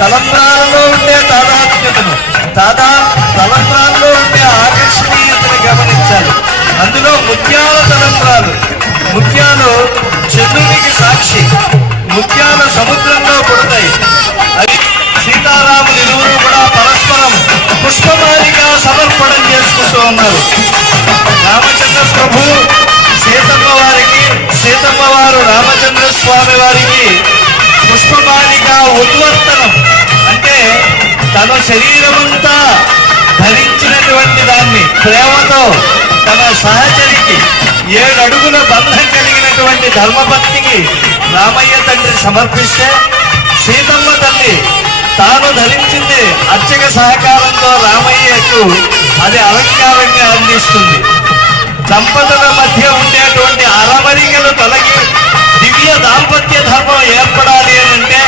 తలంబ్రాలలో ఉండే తాదాత్మ్యతను తలంబ్రాల్లో ఉండే ఆకర్షణీయతను గమనించాలి. అందులో ముత్యాల తలంబ్రాలు, ముత్యాలు చంద్రునికి సాక్షి, ముత్యాల సముద్రంలో పుడతాయి. అది సీతారాములు ఇరువురు కూడా పరస్పరం పుష్పమాలిక సమర్పణం చేసుకుంటూ ఉన్నారు. రామచంద్ర ప్రభు సీతమ్మ వారు రామచంద్ర స్వామి వారికి పుష్పమాలిక ఉద్వర్తనం అంటే తన శరీరమంతా ధరించినటువంటి దాన్ని ప్రేమతో తన సహచరికి 7 అడుగుల బంధం కలిగినటువంటి ధర్మపత్నికి రామయ్య తండ్రి సమర్పిస్తే, సీతమ్మ తల్లి తాను ధరించింది అర్చక సహకారంతో రామయ్యకు అది అలంకారంగా అందిస్తుంది. దంపతుల మధ్య ఉండేటువంటి అరమరికలు తొలగి దివ్య దాంపత్య ధర్మం ఏర్పడాలి అని అంటే